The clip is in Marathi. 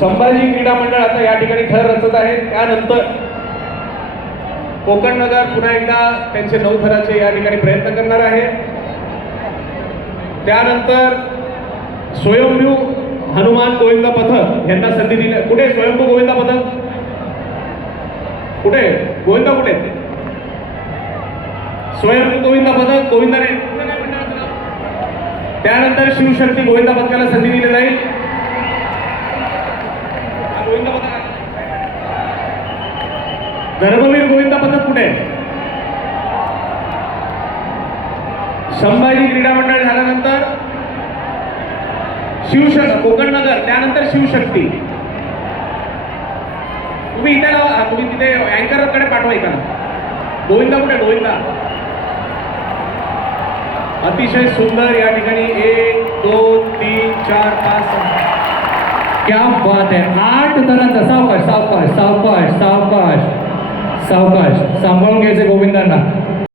संभाजी क्रीडा मंडळ आता या ठिकाणी थर रचत आहे. त्यानंतर कोकण नगर पुन्हा एकदा त्यांचे 9 थराचे या ठिकाणी प्रयत्न करणार आहे. त्यानंतर स्वयंभू हनुमान गोविंदा पथक यांना संधी दिली. कुठे स्वयंभू गोविंदा पथक? कुठे गोविंदा? कुठे स्वयंभू गोविंदा पथक? गोविंदा नाही. त्यानंतर शिवशक्ती गोविंदा पथकाला संधी दिली जाईल. गोविंदा पथक धर्मवीर गोविंदा पथक कुठे? संभाजी क्रीडा मंडळ झाल्यानंतर कोकण नगर, त्यानंतर शिवशक्ती. तुम्ही इथे लावा, तुम्ही तिथे अँकर कडे पाठवा का. गोविंदा कुठे? गोविंदा अतिशय सुंदर या ठिकाणी 1 2 3 4 5 क्या बात आहे. 8 थरांचा. सावकाश सावकाश सावकाश सावकाश सावकाश सांभाळून घ्यायचे गोविंदांना.